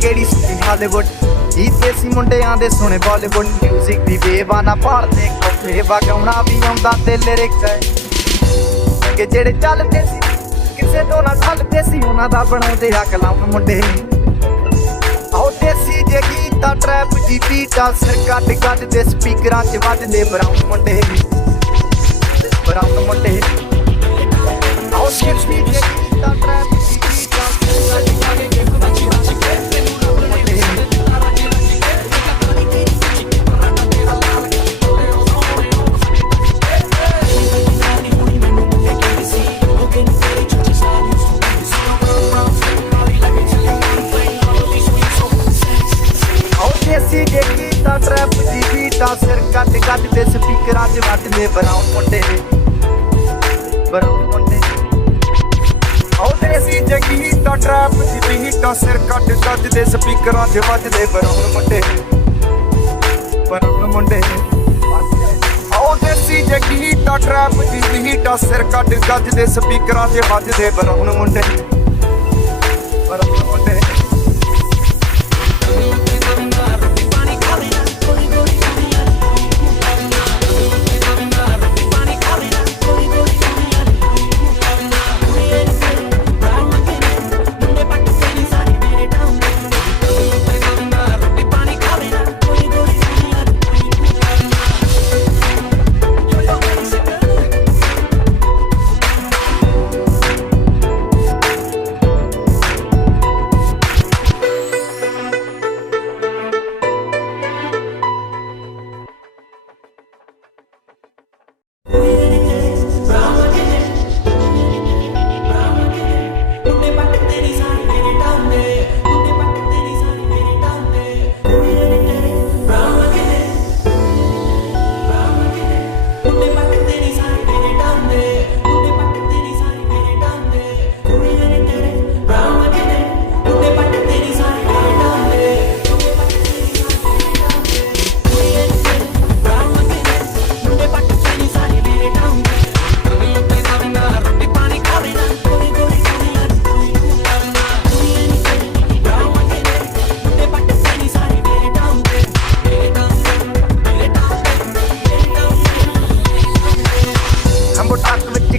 ਕਿਹੜੀ ਸੁਣੀ ਹਾਲੀਵੁੱਡ ਹੀ ਦੇਸੀ ਮੁੰਡਿਆਂ ਦੇ ਸੁਣੇ ਬਾਲੀਵੁੱਡ ਮਿਊਜ਼ਿਕ ਦੀ ਬੇਵਾਨਾ ਭਾਲਦੇ ਕੋਠੇ ਵਗਾਉਣਾ ਵੀ ਆਉਂਦਾ ਤੇ ਲਿਰਿਕਸ ਹੈ ਕਿ ਜਿਹੜੇ ਚੱਲਦੇ ਸੀ ਕਿਸੇ ਤੋਂ ਨਾ ਚੱਲਦੇ ਸੀ ਉਹਨਾਂ ਦਾ ਬਣਾਉਂਦੇ ਆ ਕਲਾਮ ਮੁੰਡੇ ਆਓ ਦੇਸੀ ਜੇ ਗੀਤਾ ਟਰੈਪ ਦੀ ਬੀਟਾਂ ਸਿਰ ਕੱਢ ਕੱਢ ਦੇ ਸਪੀਕਰਾਂ 'ਚ ਵੱਜਦੇ ਬਰਾਊਨ ਮੁੰਡੇ ਆਓ ਦੇਸੀ ਜੇ ਗੀਤਾ ਟਰੈਪ ਦੀ ਬੀਟਾਂ ਸਿਰ ਕੱਢ ਕੱਢ ਦੇ ਦੇਸੀ ਜੇ ਗੀਤਾ ਟਰੈਪ ਦੀ ਬੀਟਾਂ ਸਿਰ ਕੱਢ ਕੱਢ ਦੇ ਸਪੀਕਰਾਂ 'ਚ ਵੱਜਦੇ ਬਰਾਊਨ ਮੁੰਡੇ ਆਓ ਦੇਸੀ ਜੇ ਗੀਤਾ ਟਰੈਪ ਦੀ ਬੀਟਾਂ ਸਿਰ ਕੱਢ ਕੱਢ ਦੇ ਸਪੀਕਰਾਂ 'ਚ ਵੱਜਦੇ ਬਰਾਊਨ ਮੁੰਡੇ ਆਓ ਦੇਸੀ ਜੇ ਗੀਤਾ ਟਰੈਪ ਦੀ ਬੀਟਾਂ ਸਿਰ ਕੱਢ ਕੱਢ ਦੇ ਸਪੀਕਰਾਂ 'ਚ ਵੱਜਦੇ ਬਰਾਊਨ ਮੁੰਡੇ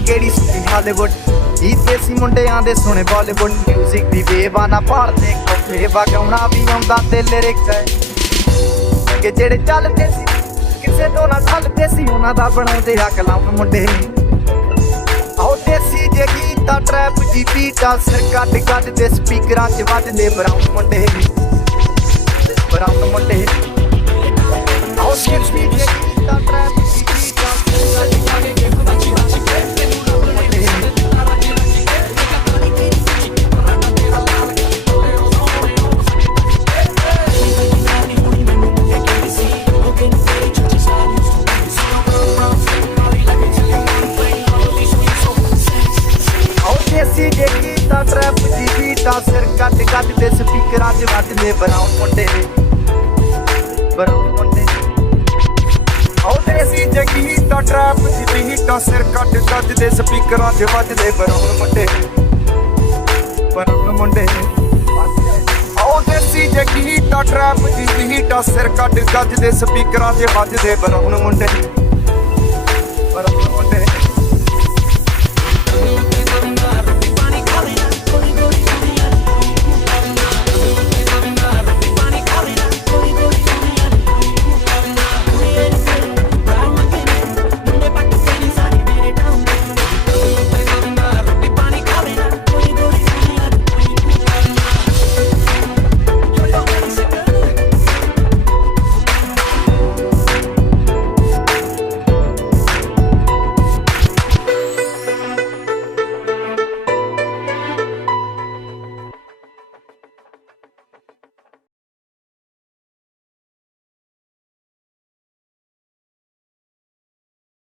ਕਿਹੜੀ ਸੁਣੀ ਹਾਲੀਵੁੱਡ ਹੀ ਦੇਸੀ ਮੁੰਡਿਆਂ ਦੇ ਸੁਣੇ ਬਾਲੀਵੁੱਡ ਮਿਊਜ਼ਿਕ ਦੀ ਬੇਵਾਨਾ ਭਾਲਦੇ ਕੋਠੇ ਵਗਾਉਣਾ ਵੀ ਆਉਂਦਾ ਤੇ ਲਿਰਿਕਸ ਹੈ ਕਿ ਜਿਹੜੇ ਚੱਲਦੇ ਸੀ ਕਿਸੇ ਤੋਂ ਨਾ ਚੱਲਦੇ ਸੀ ਉਹਨਾਂ ਦਾ ਬਣਾਉਂਦੇ ਆ ਕਲਾਮ ਮੁੰਡੇ ਆਓ ਦੇਸੀ ਜੇ ਗੀਤਾ ਟਰੈਪ ਦੀ ਬੀਟਾਂ ਸਿਰ ਕੱਢ ਕੱਢ ਦੇ ਸਪੀਕਰਾਂ 'ਚ ਵੱਜਦੇ ਬਰਾਊਨ ਮੁੰਡੇ ਆਓ ਦੇਸੀ ਜੇ ਗੀਤਾ ਟਰੈਪ ਦੀ ਬੀਟਾਂ ਸਿਰ ਕੱਢ ਕੱਢ ਦੇ ਦੇਸੀ ਜੇ ਗੀਤਾ ਟਰੈਪ ਦੀ ਬੀਟਾਂ ਸਿਰ ਕੱਢ ਕੱਢ ਦੇ ਸਪੀਕਰਾਂ 'ਚ ਵੱਜਦੇ ਬਰਾਊਨ ਮੁੰਡੇ ਆਓ ਦੇਸੀ ਜੇ ਗੀਤਾ ਟਰੈਪ ਦੀ ਬੀਟਾਂ ਸਿਰ ਕੱਢ ਕੱਢ ਦੇ ਸਪੀਕਰਾਂ 'ਚ ਵੱਜਦੇ ਬਰਾਊਨ ਮੁੰਡੇ ਆਓ ਦੇਸੀ ਜੇ ਗੀਤਾ ਟਰੈਪ ਦੀ ਬੀਟਾਂ ਸਿਰ ਕੱਢ ਕੱਢ ਦੇ ਸਪੀਕਰਾਂ 'ਚ ਵੱਜਦੇ ਬਰਾਊਨ ਮੁੰਡੇ